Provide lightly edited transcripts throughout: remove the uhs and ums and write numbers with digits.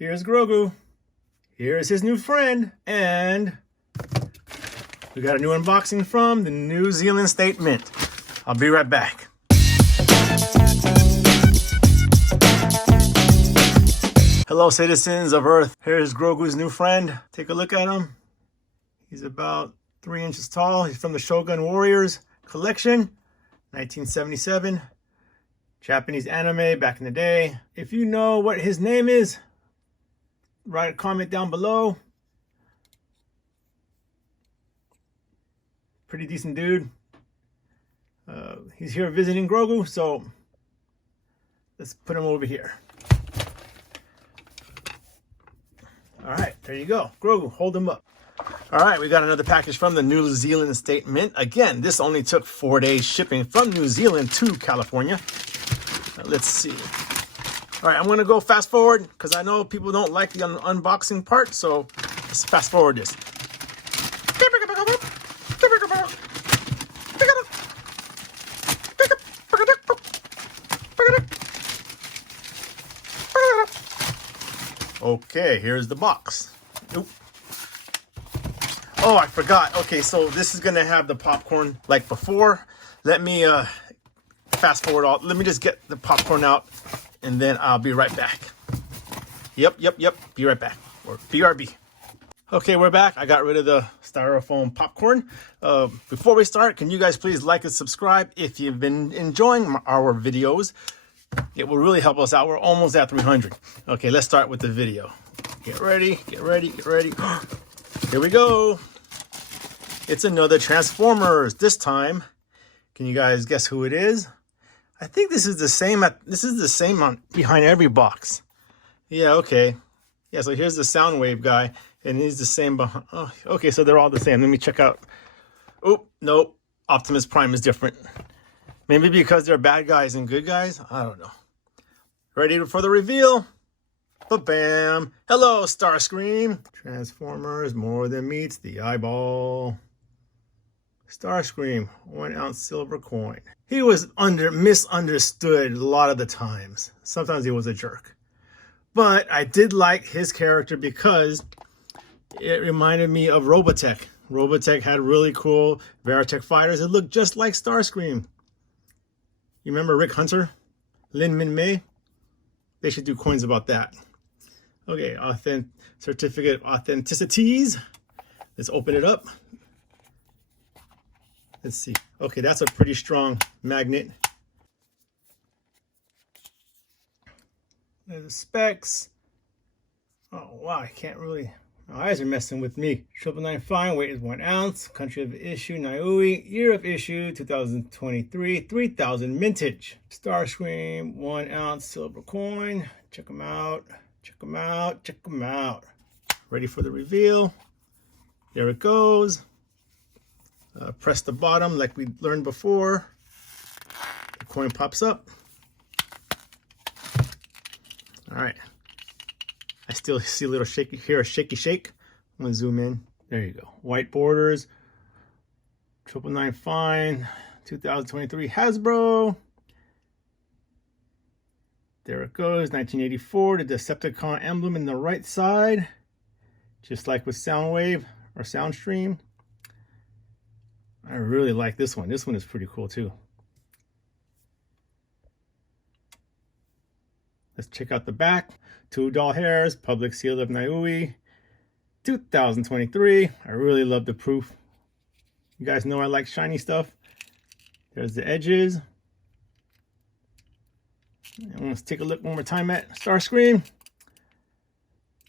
Here's Grogu. Here's his new friend. And we got a new unboxing from the New Zealand State Mint. I'll be right back. Hello, citizens of Earth. Here's Grogu's new friend. Take a look at him. He's about 3 inches tall. He's from the Shogun Warriors collection, 1977. Japanese anime back in the day. If you know what his name is, write a comment down below. Pretty decent dude. He's here visiting Grogu, so let's put him over here. All right, there you go. Grogu, hold him up. All right, we got another package from the New Zealand State Mint. Again, this only took 4 days shipping from New Zealand to California. Let's see. All right, I'm going to go fast forward because I know people don't like the unboxing part, so let's fast forward this. Okay, here's the box. Oop. Oh, I forgot. Okay, so this is going to have the popcorn like before. Let me fast forward all. Let me just get the popcorn out and then I'll be right back. Yep. Be right back. Or BRB. Okay, we're back. I got rid of the styrofoam popcorn. Before we start, can you guys please like and subscribe if you've been enjoying our videos? It will really help us out. We're almost at 300. Okay, let's start with the video. Get ready. Here we go. It's another Transformers. This time, can you guys guess who it is? I think this is the same. This is the same on behind every box. Yeah, okay. Yeah, so here's the Soundwave guy, and he's the same behind. Oh, okay, so they're all the same. Let me check out. Oh, nope. Optimus Prime is different. Maybe because they're bad guys and good guys? I don't know. Ready for the reveal? Ba-bam. Hello, Starscream. Transformers, more than meets the eyeball. Starscream, 1 ounce silver coin. He was misunderstood a lot of the times. Sometimes he was a jerk. But I did like his character because it reminded me of Robotech. Robotech had really cool Veritech fighters that looked just like Starscream. You remember Rick Hunter? Lin Min May? They should do coins about that. Okay, certificate of authenticities. Let's open it up. Let's see. Okay, that's a pretty strong magnet. There's the specs. Oh, wow, I can't really... My eyes are messing with me. 999 weight is 1 ounce. Country of issue, Niue. Year of issue, 2023. 3000 mintage. Starscream, 1 ounce silver coin. Check them out. Check them out. Ready for the reveal. There it goes. Press the bottom like we learned before. The coin pops up. All right. I still see a little shaky here, a shaky shake. I'm gonna zoom in. There you go. White borders. 999 fine. 2023 Hasbro. There it goes. 1984. The Decepticon emblem in the right side, just like with Soundwave or Soundstream. I really like this one. This one is pretty cool too. Let's check out the back. 2 doll hairs, public seal of Niue, 2023. I really love the proof. You guys know I like shiny stuff. There's the edges. And let's take a look one more time at Starscream.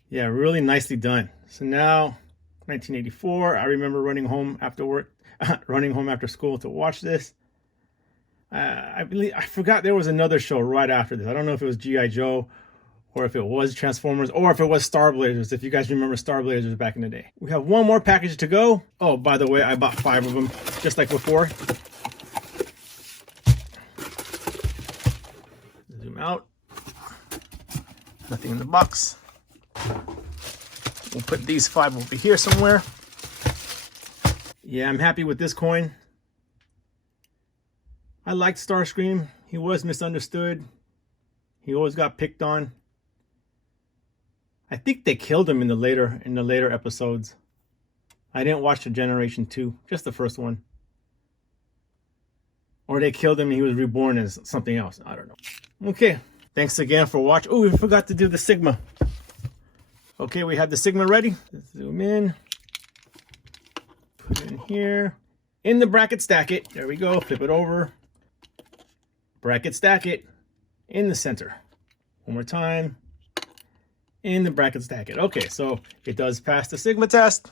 Yeah, really nicely done. So now, 1984. I remember running home after work, running home after school to watch this. I forgot there was another show right after this. I don't know if it was G.I. Joe, or if it was Transformers, or if it was Star Blazers, if you guys remember Star Blazers back in the day. We have one more package to go. Oh, by the way, I bought 5 of them, just like before. Zoom out. Nothing in the box. We'll put these 5 over here somewhere. Yeah, I'm happy with this coin. I liked Starscream. He was misunderstood. He always got picked on. I think they killed him in the later episodes. I didn't watch the Generation 2, just the first one. Or they killed him and he was reborn as something else. I don't know. Okay, thanks again for watching. Oh, we forgot to do the Sigma. Okay, we have the Sigma ready. Let's zoom in. Put it in here. In the bracket, stack it. There we go. Flip it over. Bracket, stack it. In the center. One more time. In the bracket, stack it. Okay, so it does pass the Sigma test.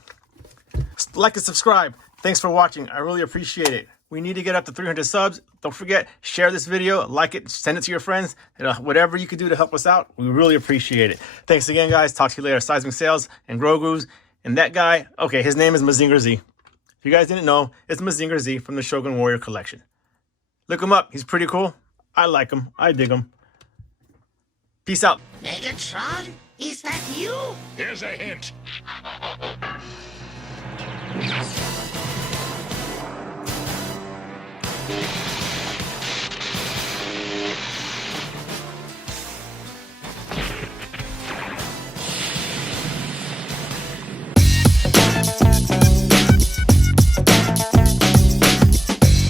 Like and subscribe. Thanks for watching. I really appreciate it. We need to get up to 300 subs. Don't forget, share this video, like it, send it to your friends. Whatever you can do to help us out, we really appreciate it. Thanks again, guys. Talk to you later. Seismic Sales and Grogu's. And that guy, okay, his name is Mazinger Z. If you guys didn't know, it's Mazinger Z from the Shogun Warrior Collection. Look him up. He's pretty cool. I like him. I dig him. Peace out. Megatron? Is that you? Here's a hint.